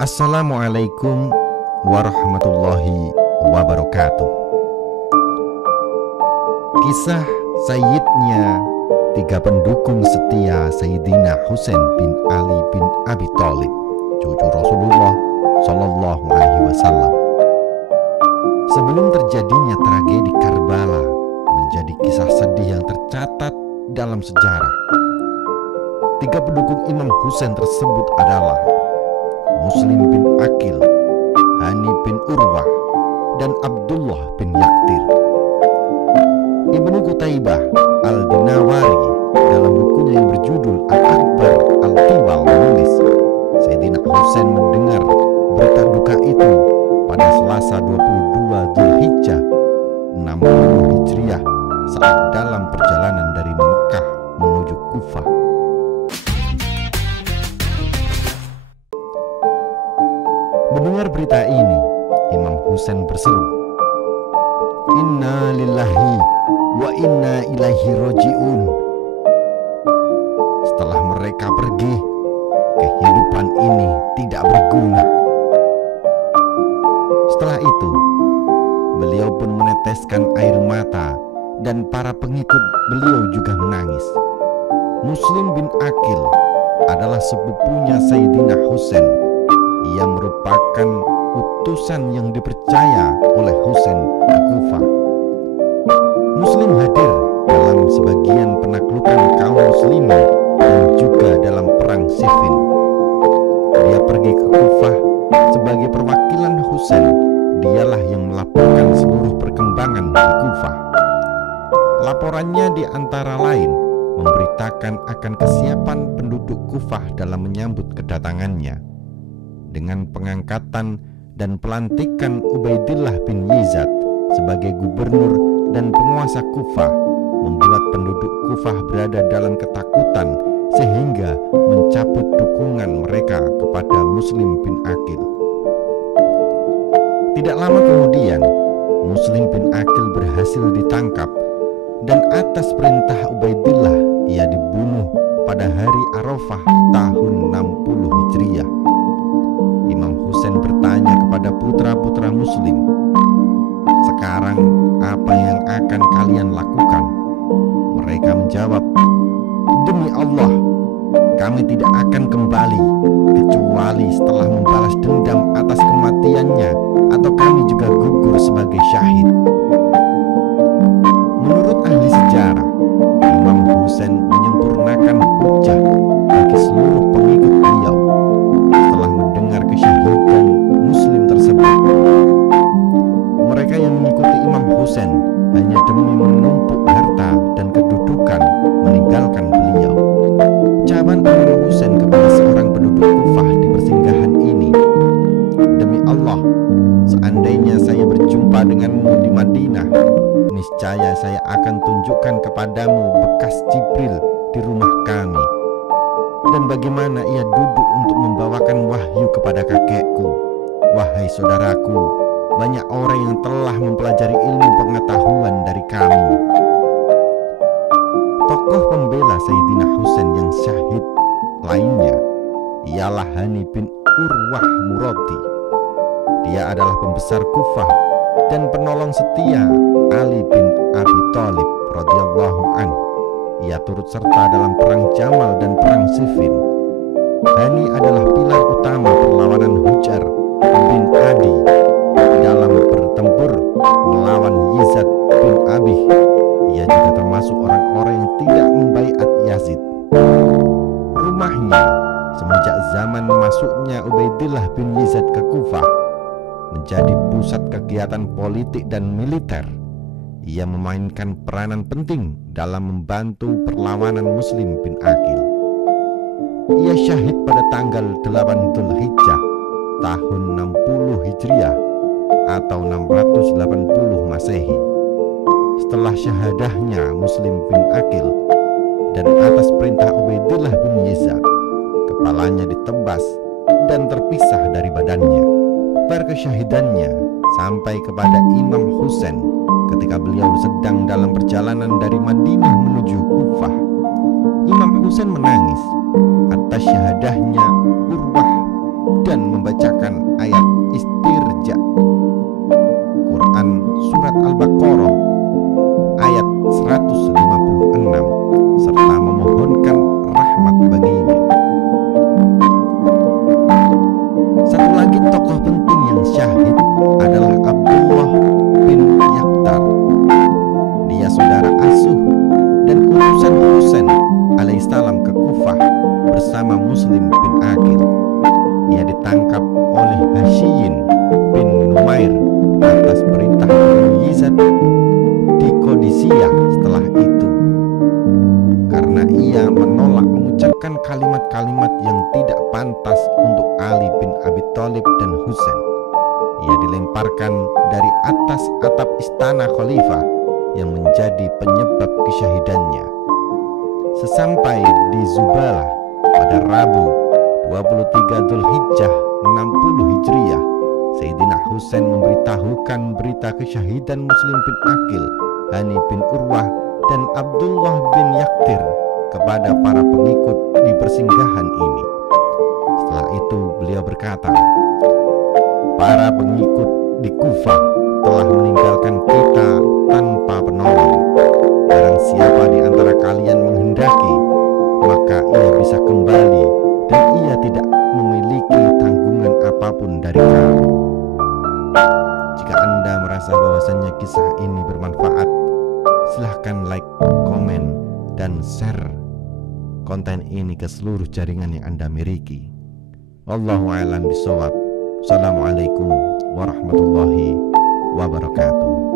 Assalamualaikum warahmatullahi wabarakatuh. Kisah Sayyidnya tiga pendukung setia Sayyidina Husain bin Ali bin Abi Thalib, cucu Rasulullah Shallallahu Alaihi Wasallam. Sebelum terjadinya tragedi Karbala menjadi kisah sedih yang tercatat dalam sejarah. Tiga pendukung Imam Husain tersebut adalah Muslim bin Aqil, Hani bin Urwah, dan Abdullah bin Yaktir. Ibnu Qutaibah Al-Dinawari dalam bukunya yang berjudul Al-Akbar Al-Tiwal menulis, Sayyidina Husain mendengar berita duka itu pada Selasa 22 Dzulhijjah 60 Hijriah saat dalam perjalanan dari Mekah menuju Kufah. Mendengar berita ini, Imam Husain berseru, "Inna lillahi wa inna ilaihi roji'un." Setelah mereka pergi, kehidupan ini tidak berguna. Setelah itu, beliau pun meneteskan air mata dan para pengikut beliau juga menangis. Muslim bin Aqil adalah sepupunya Sayyidina Husain. Ia merupakan utusan yang dipercaya oleh Husain ke Kufah. Muslim hadir dalam sebagian penaklukan kaum muslimin dan juga dalam perang Siffin. Dia pergi ke Kufah sebagai perwakilan Husain. Dialah yang melaporkan seluruh perkembangan di Kufah. Laporannya di antara lain memberitakan akan kesiapan penduduk Kufah dalam menyambut kedatangannya. Dengan pengangkatan dan pelantikan Ubaidillah bin Yazid sebagai gubernur dan penguasa Kufah, membuat penduduk Kufah berada dalam ketakutan sehingga mencabut dukungan mereka kepada Muslim bin Aqil. Tidak lama kemudian, Muslim bin Aqil berhasil ditangkap dan atas perintah Ubaidillah ia dibunuh pada hari Arafah tahun 60 Hijriah. Imam Husain bertanya kepada putra-putra Muslim, "Sekarang apa yang akan kalian lakukan?" Mereka menjawab, "Demi Allah, kami tidak akan kembali kecuali setelah membalas dendam atas kematiannya atau kami juga gugur sebagai syahid." Menurut ahli sejarah, Imam Husain menyempurnakan hujah bagi seluruh pengikut beliau setelah mendengar kesyahidan Muslim tersebut. Mereka yang mengikuti Imam Husain hanya demi menumpuk harta dan kedudukan meninggalkan beliau. Ucapan Imam Husain kepada seorang penduduk Kufah di persinggahan ini, "Demi Allah, seandainya saya berjumpa denganmu di Madinah, niscaya saya akan tunjukkan kepadamu bekas Jibril di rumah kami dan bagaimana ia duduk untuk membawakan wahyu kepada kakekku. Wahai saudaraku, banyak orang yang telah mempelajari ilmu pengetahuan dari kami." Tokoh pembela Sayyidina Husain yang syahid lainnya ialah Hani bin Urwah Muradi. Dia adalah pembesar Kufah dan penolong setia Ali bin Abi Thalib radhiyallahu an. Ia turut serta dalam perang Jamal dan perang Siffin. Hani adalah pilar utama perlawanan Hujar bin Adi dalam bertempur melawan Yazid bin Abi. Ia juga termasuk orang-orang yang tidak membaiat Yazid. Rumahnya semenjak zaman masuknya Ubaidillah bin Yazid ke Kufah menjadi pusat kegiatan politik dan militer. Ia memainkan peranan penting dalam membantu perlawanan Muslim bin Aqil. Ia syahid pada tanggal 8 Dzulhijjah tahun 60 Hijriah atau 680 Masehi. Setelah syahadahnya Muslim bin Aqil dan atas perintah Ubaidillah bin Yazid, kepalanya ditebas dan terpisah dari badannya. Kesyahidannya sampai kepada Imam Husain ketika beliau sedang dalam perjalanan dari Madinah menuju Kufah. Imam Husain menangis atas syahadahnya Urwah dan membacakan ayat istirja. Quran Surat Al-Baqarah ayat 156 serta memohonkan rahmat baginya. Satu lagi tokoh penting yang syahid adalah Abdullah bin Yaktar. Dia saudara asuh dan utusan Husain alaihissalam ke Kufah bersama Muslim bin Aqil. Ia ditangkap oleh Hasyin bin Numair atas perintah Abu Yazid di Qadisiyah setelah itu, karena ia menolak mengucapkan kalimat-kalimat yang tidak pantas untuk Ali bin Abi Thalib dan Husain. Ia dilemparkan dari atas atap istana khalifah yang menjadi penyebab kesyahidannya. Sesampai di Zubalah pada Rabu 23 Dzulhijjah 60 Hijriah, Sayyidina Husain memberitahukan berita kesyahidan Muslim bin Aqil, Hani bin Urwah dan Abdullah bin Yaktir kepada para pengikut di persinggahan ini. Setelah itu beliau berkata, "Para pengikut di Kufah telah meninggalkan kita tanpa penolong. Barang siapa di antara kalian menghendaki, maka ia bisa kembali dan ia tidak memiliki tanggungan apapun dari kami." Jika Anda merasa bahwasannya kisah ini bermanfaat, silahkan like, komen, dan share konten ini ke seluruh jaringan yang Anda miliki. Wallahu a'lam bishawab. Assalamualaikum warahmatullahi wabarakatuh.